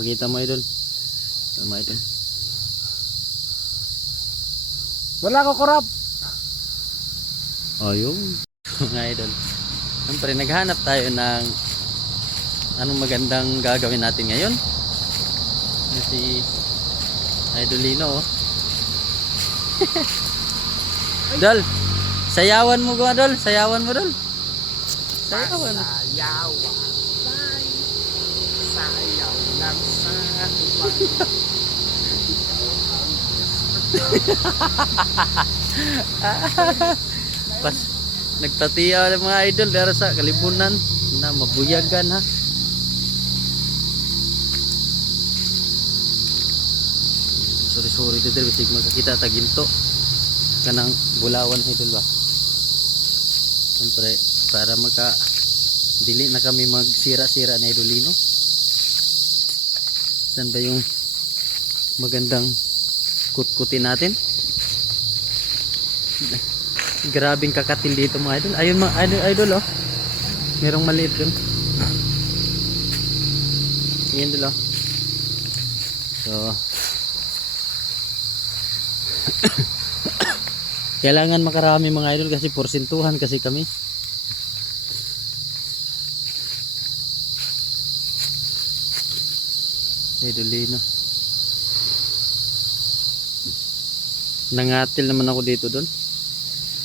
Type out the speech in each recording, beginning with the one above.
Pakita mo idol. Mo idol. Wala ko korap. Ayun. Mga idol. Siyempre naghanap tayo ng anong magandang gagawin natin ngayon. Si Idolino oh. Dol, sayawan mo ko Dol, sayawan mo Dol. Sayawan. Sayawan. Sayaw lang sa ibang. Pas nagtatiya ng mga idol dara sa kalibunan na mabuyagan ha. Sorry sorry dito bisig makakita ta ginto kanang bulawan idol ba. Siyempre para maka dili na kami magsira-sira na idolino. Saan ba yung magandang kutkutin natin? Grabing kakatil dito mga idol. Ayun mga idol, idol oh. Merong maliit dun. Yan dun oh. So. Kailangan makarami mga idol kasi porsintuhan kasi kami. Idolino. Nangatil naman ako dito doon.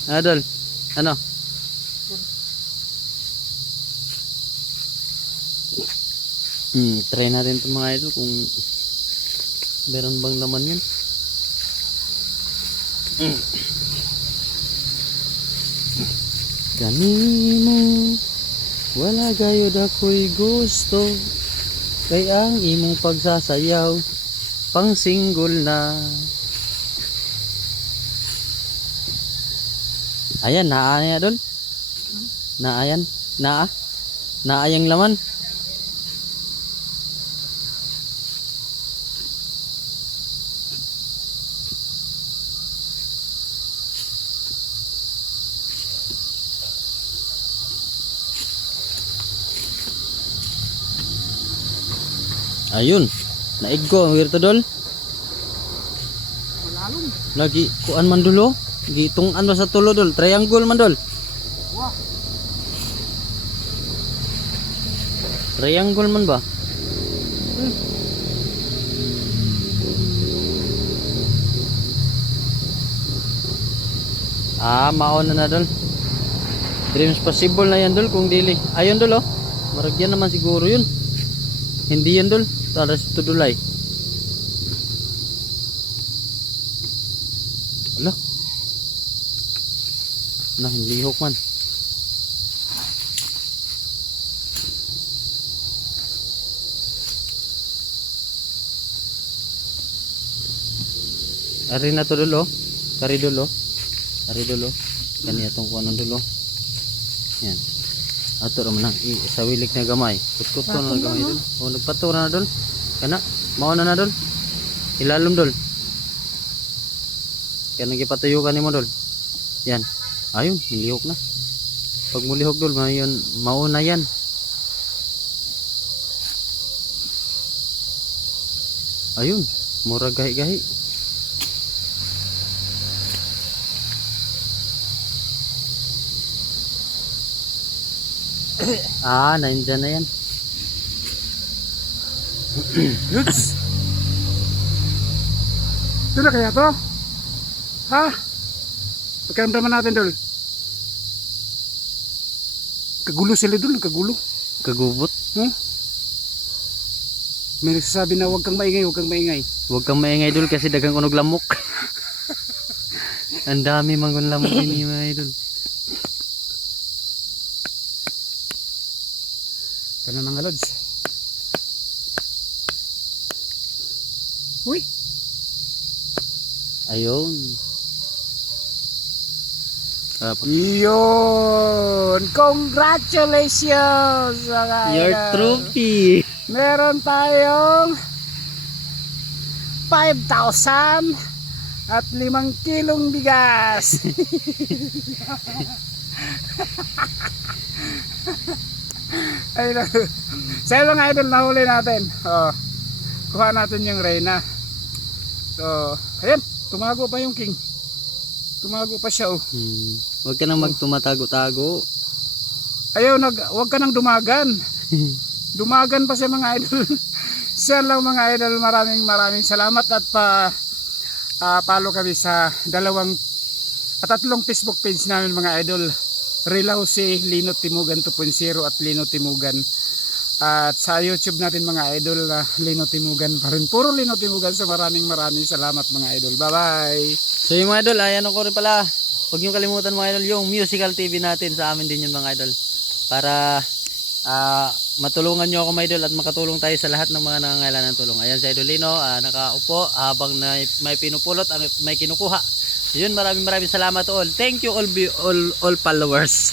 Adol, ano? Hmm, try natin itong mga idol kung meron bang laman yan. Hmm. Kanimo wala gayod ako'y gusto kay ang imong pagsasayaw pang single na Ayan, naa niya doon. Naa yan. Naa. Naa yung laman. Ayun. Naig ko. Ang wirto dol. Wala lum. Lagi kuan man dulo. Gitungan ba sa tulo dol? Triangle man dol. Wah. Triangle man ba? Ah, maon na na dol. Dreams possible na yan dol kung dili. Ayun dol oh. Maragyan naman siguro yun. Hindi yan dol. Para sa tudulay. Wala. Na, hindi hok man. Ari na to dulo. Kari dulo. Ari dulo. Kani atong kuan dulo. Yan. Ato ra man ang i- sa wilik na gamay. Kutkut to na gamay dul. O nagpato na dul. Kana mao na dul. Ilalom dul. Kaya nagipatuyukan nimo dul. Yan. Ayun, nilihok na. Pag mulihok dul, mayon mauna yan. Ayun, mura gahi-gahi. ah, nandyan na yan. Yuts. Ito na kaya to? Ha? Pagkaramdaman natin dol. Kagulo sila dol, kagulo. Kagubot. Huh? May nagsasabi na huwag kang maingay, huwag kang maingay. Huwag kang maingay dul kasi dagang unog lamok. Ang dami manggon lamok ini mga idol. Ito na mga lods. Uy, Ayun. Yun! Congratulations! mga Your idol. trophy. Meron tayong 5,000 at 5 kilong bigas. Ayun. Sa mga idol nahuli natin. Oh. kuha natin yung Reyna. So, ayan, tumago pa yung king. Tumago pa siya oh. Hmm. Huwag ka nang magtumatago-tago. Ayaw, nag, wag ka nang dumagan. Dumagan pa siya mga idol. siya lang mga idol, maraming maraming salamat at pa ah, follow kami sa dalawang at tatlong Facebook page namin mga idol. Relaw si Lino Timugan 2.0 at Lino Timugan. At sa YouTube natin mga idol na Lino Timugan pa rin. Puro Lino Timugan sa maraming maraming salamat mga idol. Bye bye. So yung mga idol, ayan ko rin pala. Huwag niyo kalimutan mga idol, yung musical TV natin sa amin din yun mga idol. Para ah, matulungan nyo ako mga idol at makatulong tayo sa lahat ng mga nangangailangan ng tulong. Ayan si Idol Lino, ah, nakaupo habang na, may pinupulot, ang may kinukuha. Yun, maraming maraming salamat all. Thank you all, all, all followers.